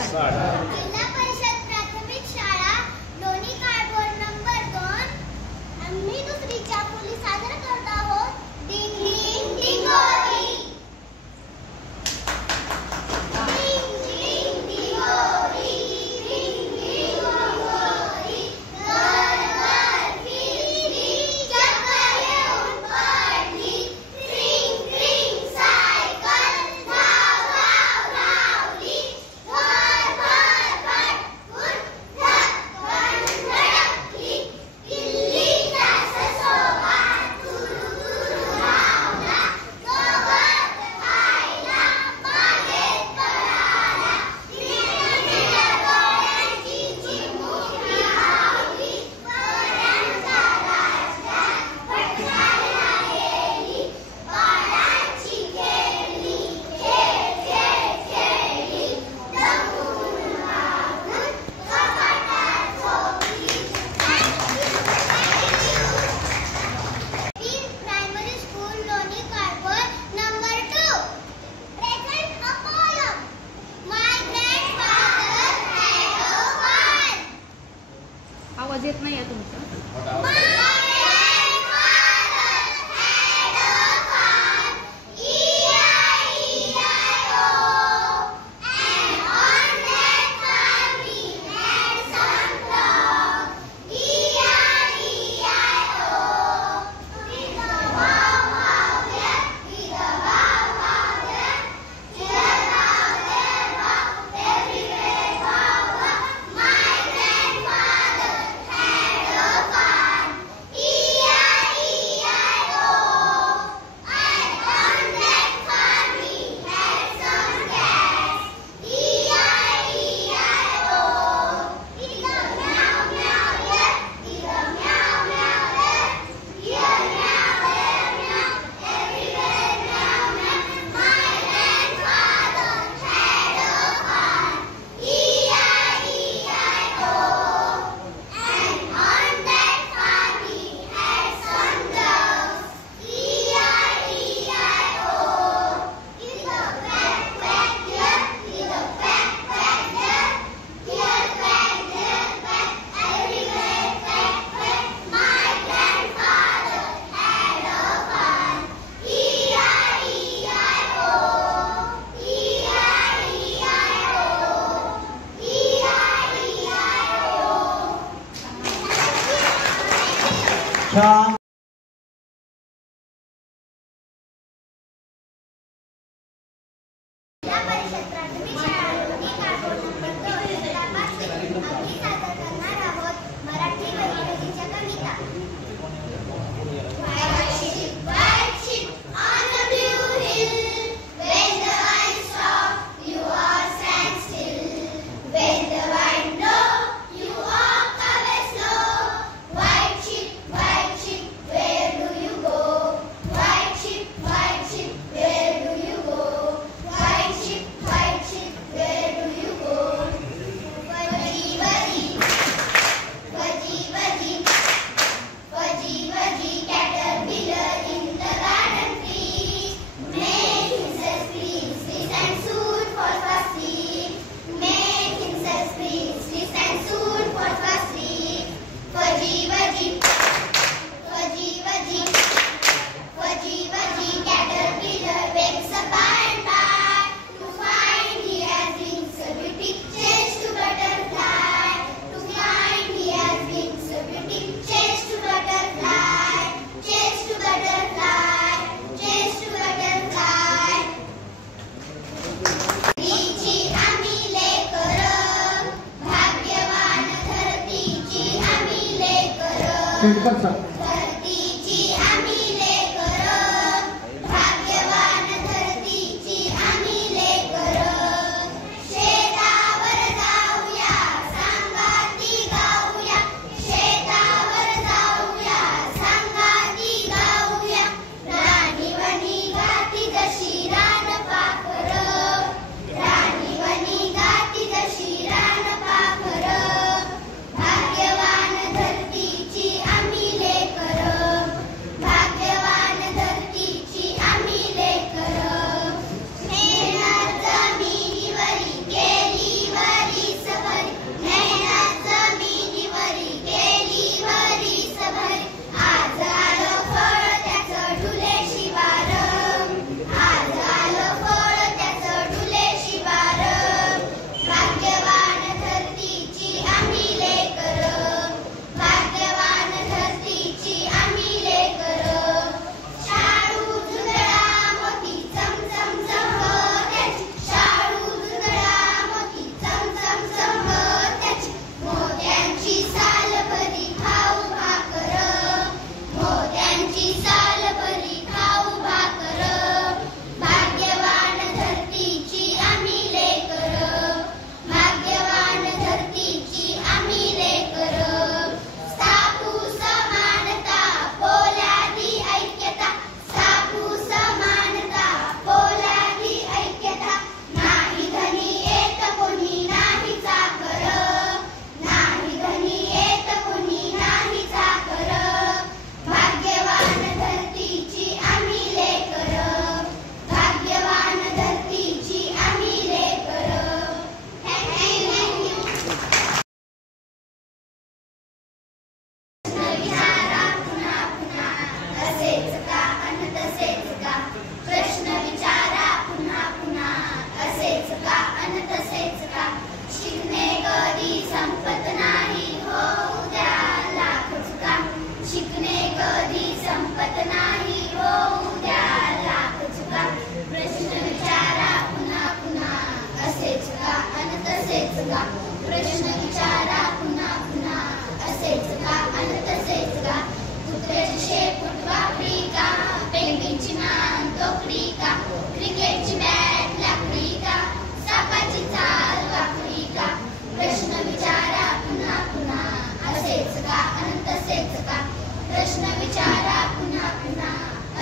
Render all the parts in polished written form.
जिल्हा परिषद प्राथमिक शाळा लोणी काळभोर नंबर 2. आम्ही दुसरीच्या मुली सादर करत आहोत डिंग डिंगोरी. आवाज येत नाही आहे तुमचा. छान. जिल्हा परिषद प्राथमिक शाळा लोणी काळभोर नंबर 2 आम्ही सादर करणार आहोत मराठी व इंग्रजीच्या कविता. White ship on the blue hill, when the wind stops, you all stand still. When the wind blows, you walk away slow. White ship, where do you go? White ship, where do you go? White ship, where do you go? Vaji, vaji, vaji, vaji, vaji, vaji, caterpillar in the garden tree. Make himself sleep and soon for fast sleep. Make himself sleep and soon for fast sleep. Vaji, vaji, vaji, vaji, vaji, vaji, caterpillar wakes up by and by to find he has wings, a beauty change to butterfly. To find he has wings, a beauty change to butterfly. Change to butterfly, change to butterfly. धरतीची आम्ही लेकरं, भाग्यवान धरतीची आम्ही लेकरं. धरतीची आम्ही लेकरं, भाग्यवान धरतीची आम्ही लेकरं. शेतावर जाऊया, संगाती गाऊया. शेतावर जाऊया, संगाती गाऊया. राणी वनी गाती जशी रानपाखरं. राणी वनी गाती जशी रानपाखरं. भाग्यवान धरतीची आम्ही लेकरं. तसेच का प्रश्न विचारा पुन्हा पुन्हा असेच का अन तसेच का कुत्र्याची शेपूट वाकडी का पेंगुइनची मान तोकडी का क्रिकेटची बॅट लाकडी का सापाची चाल वाकडी का प्रश्न विचारा पुन्हा पुन्हा असेच का अन तसेच का प्रश्न विचारा पुन्हा पुन्हा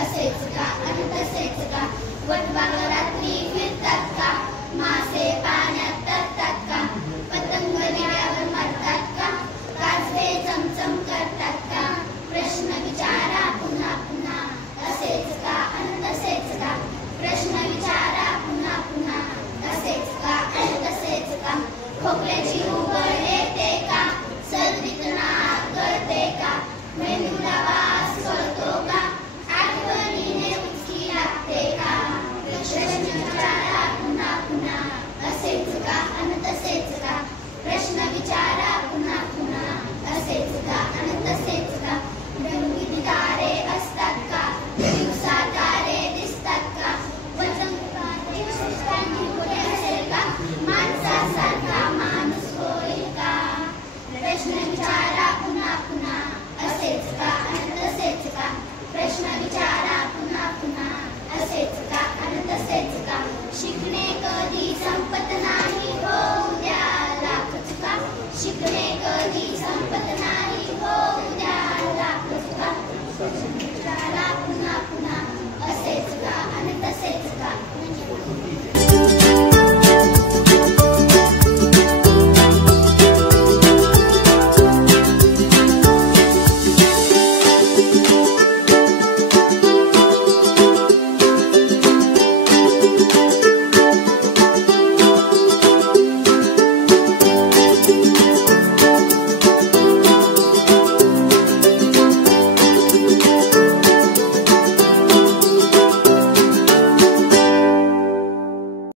असेच का अन तसेच का वटवाघ रात्री फिरतात का मासे पाण्यात तरतात का पतंग दिव्यावर मरतात का काजवे चमचम करतात का प्रश्न विचारा पुन्हा पुन्हा असेच का अन तसेच का प्रश्न विचारा पुन्हा पुन्हा असेच का अन तसेच का खोकल्याची उघड